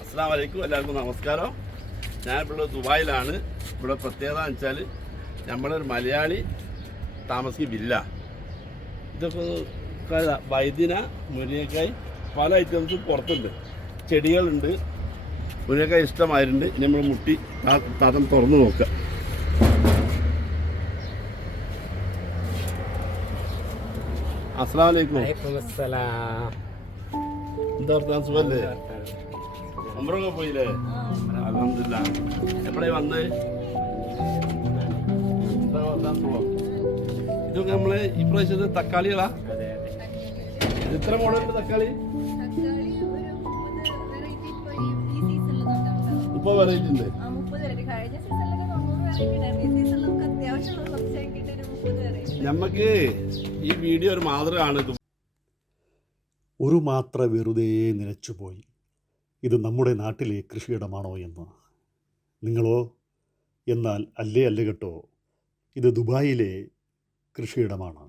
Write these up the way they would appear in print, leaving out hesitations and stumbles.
അസ്സലാമു അലൈക്കും, എല്ലാവർക്കും നമസ്കാരം. ഞാനിപ്പോൾ ദുബായിലാണ്. ഇവിടെ പ്രത്യേകത എന്ന് വെച്ചാൽ നമ്മളൊരു മലയാളി താമസിക്കും വില്ല. ഇതൊക്കെ വൈദ്യന, മുരിങ്ങക്കായ്, പല ഐറ്റംസും പുറത്തുണ്ട്. ചെടികളുണ്ട്. മുരിങ്ങക്കായ് ഇഷ്ടമായിട്ടുണ്ട്. ഇനി നമ്മൾ മുട്ടി താത്തം തുറന്ന് നോക്കുക. അസ്സലാമു അലൈക്കും. എന്താ വർത്താനം, സുഖല്ലേ? ഉംറയൊക്കെ പോയില്ലേ? അൽഹംദുലില്ലാഹ്. എപ്പോഴാണ് വന്നത്? എന്താ വർത്താനം, സുഖം? ഇതൊക്കെ നമ്മള് ഇപ്രാവശ്യത്തെ തക്കാളികളാ? എത്ര മോഡലുണ്ട് തക്കാളി? ഇപ്പൊ വെറൈറ്റി ഉണ്ട്. നമ്മക്ക് ഈ വീഡിയോ ഒരു മാതൃകയാണ്. ഒരു മാത്ര വെറുതെ നിലച്ചുപോയി. ഇത് നമ്മുടെ നാട്ടിലെ കൃഷിയിടമാണോ എന്ന്. നിങ്ങളോ? എന്നാൽ അല്ലേ കേട്ടോ, ഇത് ദുബായിലെ കൃഷിയിടമാണ്.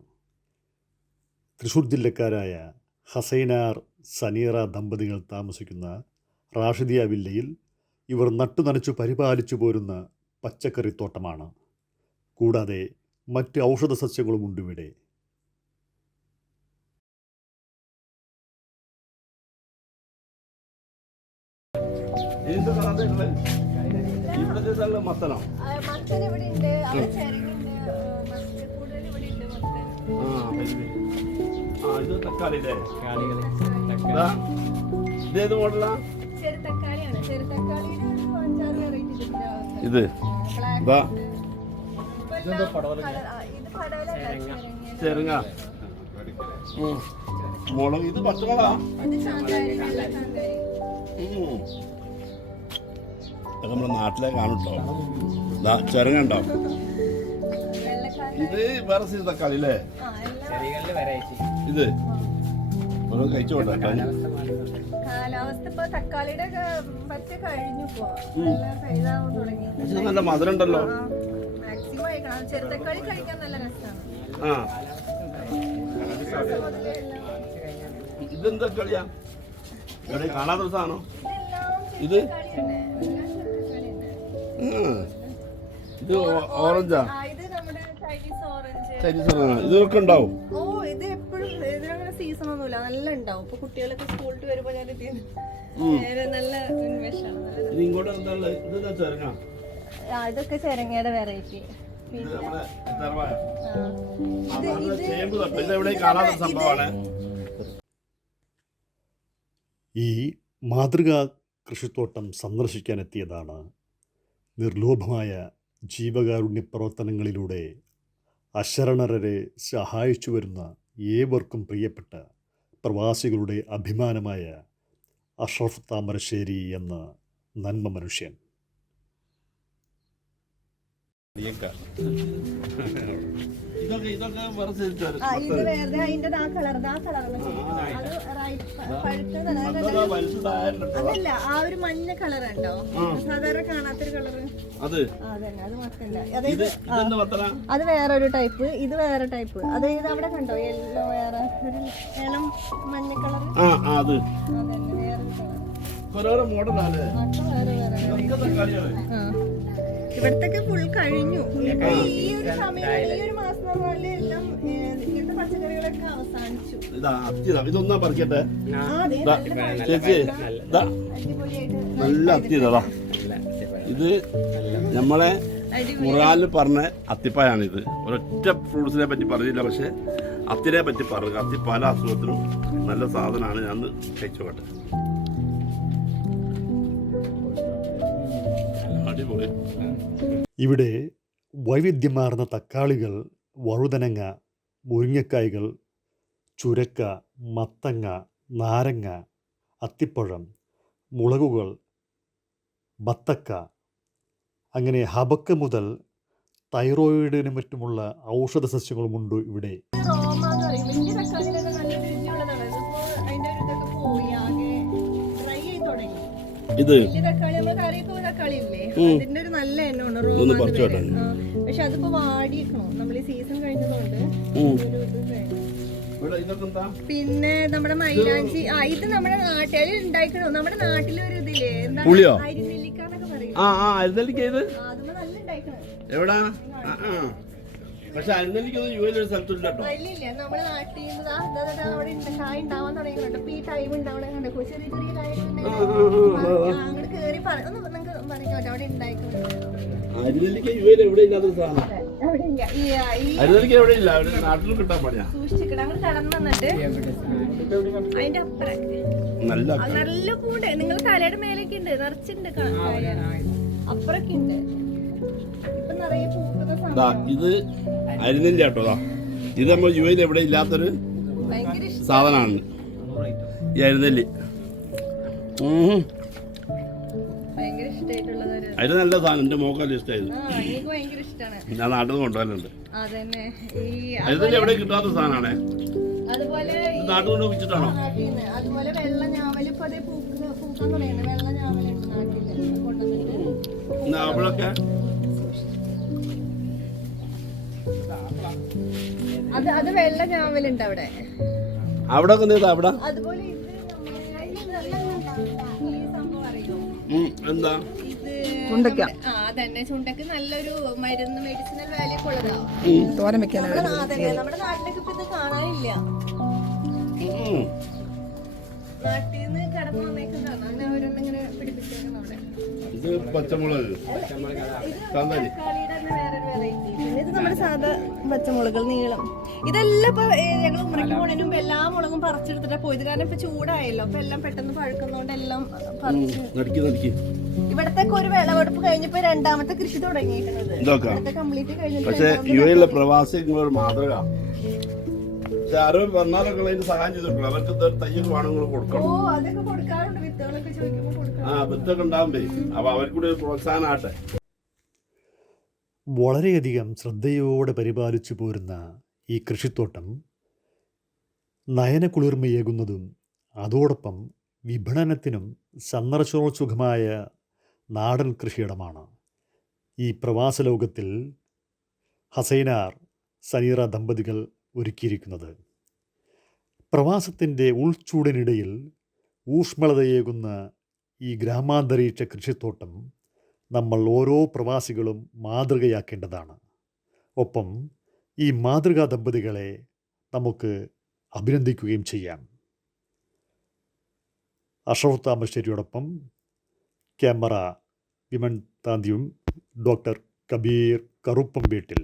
തൃശ്ശൂർ ജില്ലക്കാരായ ഹസൈനാർ സനീറ ദമ്പതികൾ താമസിക്കുന്ന റാഷിദിയ വില്ലയിൽ ഇവർ നട്ടുനനച്ചു പരിപാലിച്ചു പോരുന്ന പച്ചക്കറിത്തോട്ടമാണ്. കൂടാതെ മറ്റ് ഔഷധ സസ്യങ്ങളുമുണ്ട് ഇവിടെ. മത്തനോ? ഇത് തക്കാളി. ഇതേത് മോഡലാ? ഇത് ചെറുങ്ങ, മുളക്. ഇത് പച്ചമുളകാ? നമ്മുടെ നാട്ടിലെ കാണുട്ടോ. ചെറുങ്ങ ഉണ്ടോ? ഇത് വേറെ സൈസ് തക്കാളി അല്ലേ? ഇത് ഓരോ കഴിച്ചോട്ടെ. നല്ല മധുരം ഉണ്ടല്ലോ. ആ, ഇതെന്താ കളിയാ? ഇവിടെ കാണാത്ത സാധനം ഇത്. ഇത് ഓറഞ്ചാ? Chinese orange. ഇതൊക്കെ ഉണ്ടാവും. ഓ, ഇത് എപ്പോഴും ഇതിനങ്ങനെ സീസൺ ഒന്നുമില്ല, നല്ല ഉണ്ടാവും. ഇപ്പൊ കുട്ടികളൊക്കെ സ്കൂളിൽ വരുമ്പോ ഞാൻ നല്ല ഇങ്ങോട്ട് എന്താ ചെറുങ്ങ? ഇതൊക്കെ ചെരങ്ങയുടെ വെറൈറ്റി. ഈ മാതൃകാ കൃഷിത്തോട്ടം സന്ദർശിക്കാനെത്തിയതാണ്. നിർലോഭമായ ജീവകാരുണ്യ പ്രവർത്തനങ്ങളിലൂടെ അശരണരെ സഹായിച്ചു വരുന്ന ഏവർക്കും പ്രിയപ്പെട്ട പ്രവാസികളുടെ അഭിമാനമായ അഷ്റഫ് താമരശ്ശേരി എന്ന നന്മ മനുഷ്യൻ. അതല്ല, ആ ഒരു മഞ്ഞ കളർ ഉണ്ടോ? സാധാരണ കാണാത്തൊരു കളറ്. അത് അത് വേറൊരു ടൈപ്പ്, ഇത് വേറെ ടൈപ്പ്. അത് ഇത് അവിടെ കണ്ടോ? യെല്ലോ വേറെ ഒരു ഇളം മഞ്ഞ കളർ. അതന്നെ വേറൊരു കളർ. ഇവിടത്തൊക്കെ ഫുൾ കഴിഞ്ഞു. ഇപ്പൊ ഈ ഒരു സമയം, ഈ ഒരു മാസം എല്ലാം ഇങ്ങനത്തെ പച്ചക്കറികളൊക്കെ അവസാനിച്ചു. ഇതൊന്നാ പറിക്കട്ടെ ചേച്ചി. നല്ല അത്തിയതാ. ഇത് നമ്മളെ ഖുർആനിൽ പറഞ്ഞ അത്തിപ്പായാണിത്. ഒരൊറ്റ ഫ്രൂട്ട്സിനെ പറ്റി പറഞ്ഞില്ല, പക്ഷെ അത്തിനെ പറ്റി പറഞ്ഞു. അത്തി പല അസുഖത്തിനും നല്ല സാധനമാണ്. ഞാൻ കഴിച്ചോട്ടെ. അടിപൊളി. ഇവിടെ വൈവിധ്യമാർന്ന തക്കാളികൾ, വഴുതനങ്ങ, മുരിങ്ങക്കായ്കൾ, ചുരക്ക, മത്തങ്ങ, നാരങ്ങ, അത്തിപ്പഴം, മുളകുകൾ, ബത്തക്ക, അങ്ങനെ ഹബക്ക മുതൽ തൈറോയിഡിനും മറ്റുമുള്ള ഔഷധ സസ്യങ്ങളുമുണ്ട് ഇവിടെ. ഇത് തക്കാളി, നമ്മൾ കറിയൊക്കെ തക്കാളി ഇല്ലേ, അതിന്റെ ഒരു നല്ല എണ്ണമാണ്. പക്ഷെ അതിപ്പോ വാടിയിരിക്കണോ നമ്മൾ ഈ സീസൺ കഴിഞ്ഞതുകൊണ്ട് ഉം. ഒരു ഇത് വേണം. ഇവിടെ ഇതൊക്കെ എന്താ? പിന്നെ നമ്മുടെ മൈലാഞ്ചി ഇത് നമ്മുടെ നാട്ടിൽ ഉണ്ടായിക്കണോ നമ്മുടെ നാട്ടിലൊരു ഇതില്ലേ എന്താണ് പുളിയോ? അരിനെല്ലിക്ക എന്നൊക്കെ പറയും അരുന്നെല്ലിക്ക ഇത് അതുമ്പോ നല്ല ഉണ്ടായിക്കണോ എവിടാ? പക്ഷെ അരുന്നെല്ലിക്കൊന്നും യു എയിൽ ഒരു സ്ഥലത്തില്ല കേട്ടോ. ഇല്ല നമ്മുടെ നാട്ടിൽ നിന്ന് അവിടെ കായ് ഉണ്ടാവാൻ തുടങ്ങിയിട്ടുണ്ട് ഇപ്പൊ ഈ ടൈം ഉണ്ടാവണേ കണ്ടോ ചെറിയ ചെറിയ കായ അങ്ങോട്ട് കേറി ഒന്ന് നിങ്ങൾക്ക് പറഞ്ഞോട്ടെ അവിടെ ഉണ്ടായിക്കുന്നുണ്ട് അരുന്നെല്ലിക്ക യു എയിൽ എവിടെ ഇല്ലാത്ത സാധനം. അവിടെ ഇല്ല അരുന്നെല്ലിക്ക എവിടെ ഇല്ല, അവിടെ നാട്ടിൽ കിട്ടാൻ പാടിയാ. സൂക്ഷിച്ചിക്കണം അങ്ങോട്ട് കടന്നു വന്നിട്ട് അതിന്റെ അപ്പുറം നല്ല നല്ല പൂണ്ട് നിങ്ങൾ തലയുടെ മേലേക്ക് ഉണ്ട് നിറച്ചുണ്ട് കായ അപ്പുറൊക്കെ ഉണ്ട് ഇപ്പൊ നിറയെ പൂക്കുന്ന ദാ, സമയം ഇത് അരുന്നില്ല കേട്ടോ. ദാ, ഇത് നമ്മൾ യു എയിൽ എവിടെ ഇല്ലാത്തൊരു ഭയങ്കര ഇഷ്ടം സാധനമാണ് ഈ അരുന്നെല്ലി. ഭയങ്കര ഇഷ്ടമായിട്ടുള്ളതൊരു അതിന് നല്ല സാധനം, എന്റെ മോക്കല്ല ഇഷ്ടമായത്. എനിക്ക് ഭയങ്കര ഇഷ്ടമാണ് ഞാൻ നാട്ടിൽ നിന്ന് കൊണ്ടുവരുന്നുണ്ട്. അതന്നെ ഈ അരുന്നെല്ലി എവിടെ കിട്ടാത്ത സാധനമാണേ. അതുപോലെ ഇത് നാട്ടിൽ കൊണ്ട് വെച്ചിട്ടാണോ? നാട്ടിന്ന് അതുപോലെ വെള്ള ഞാവല് ഇപ്പൊ അതേ പൂക്കാൻ തുടങ്ങുന്നത് വെള്ള ഞാവലുണ്ട് നാട്ടില് കൊണ്ടുവന്നിട്ട് അവിടൊക്കെ അത് വെള്ള ഞാവലുണ്ട് അവിടെ അവിടെ ഒക്കെ അവിടെ അതുപോലെ ഇത് ഈ സംഭവം അറിയോ എന്താ ഇത് ചുണ്ടക്ക. അതന്നെ ചുണ്ടക്ക് നല്ലൊരു മരുന്ന് മെഡിസിനൽ വാല്യൂ ഉള്ളതാ തോരൻ വെക്കാനാണ് നമ്മുടെ നാട്ടിലൊക്കെ ഇപ്പൊ ഇത് കാണാനില്ല ഉം. നാട്ടിൽ നിന്ന് കടന്നു വന്നേക്കുന്നതാണ് അങ്ങനെ അവരൊന്നിങ്ങനെ പിടിപ്പിച്ചേക്കണം അവിടെ ഇത് പച്ചമുളക് കാന്താരി. തക്കാളിയുടെ തന്നെ വേറൊരു വെറൈറ്റി പിന്നെ ഇത് നമ്മുടെ സാധാ പച്ചമുളകൾ നീളം ഇതെല്ലാം ഇപ്പൊ ഞങ്ങൾ ഉമ്മറയ്ക്ക് പോണതിന് മുമ്പ് എല്ലാ മുളകും പറിച്ചെടുത്തിട്ടാ പോയത് കാരണം ഇപ്പൊ ചൂടായല്ലോ അപ്പൊ എല്ലാം പെട്ടെന്ന് പഴുക്കുന്നോണ്ട് എല്ലാം പറിച്ച് നടുക്കി ഇവിടത്തെ ഒരു വിളവെടുപ്പ് കഴിഞ്ഞപ്പോ രണ്ടാമത്തെ കൃഷി തുടങ്ങിയിരിക്കുന്നത് ഇതൊക്കെ ഇവിടത്തെ കംപ്ലീറ്റ് കഴിഞ്ഞിട്ട് പക്ഷെ യു എയിലെ പ്രവാസികളൊരു മാതൃക. പക്ഷെ ആരോ വന്നാലൊക്കെ അതിന് സഹായം ചെയ്തിട്ടുള്ളൂ. അവർക്ക് തയ്യൊക്കെ വേണമെങ്കിൽ ഓ കൊടുക്കണം. അതൊക്കെ കൊടുക്കാറുണ്ട് വിത്തുകളൊക്കെ ചോദിക്കുമ്പോ കൊടുക്കാം വിത്തൊക്കെ ഉണ്ടാകുമ്പേ അപ്പൊ അവർക്കൂടെ ഒരു പ്രോത്സാഹനമാട്ടെ. വളരെയധികം ശ്രദ്ധയോടെ പരിപാലിച്ചു പോരുന്ന ഈ കൃഷിത്തോട്ടം നയനകുളിർമയേകുന്നതും അതോടൊപ്പം വിപണനത്തിനും സന്ദർശനോത്സുഖമായ നാടൻ കൃഷിയിടമാണ്. ഈ പ്രവാസ ലോകത്തിൽ ഹസൈനാർ സനീറ ദമ്പതികൾ ഒരുക്കിയിരിക്കുന്നത്. പ്രവാസത്തിൻ്റെ ഉൾച്ചൂടിനിടയിൽ ഊഷ്മളതയേകുന്ന ഈ ഗ്രാമാന്തരീക്ഷ കൃഷിത്തോട്ടം നമ്മൾ ഓരോ പ്രവാസികളും മാതൃകയാക്കേണ്ടതാണ്. ഒപ്പം ഈ മാതൃകാ ദമ്പതികളെ നമുക്ക് അഭിനന്ദിക്കുകയും ചെയ്യാം. അഷ്റഫ് താമരശ്ശേരിയോടൊപ്പം ക്യാമറ വിമൻ താന്തിയും ഡോക്ടർ കബീർ കറുപ്പംപേട്ടിൽ.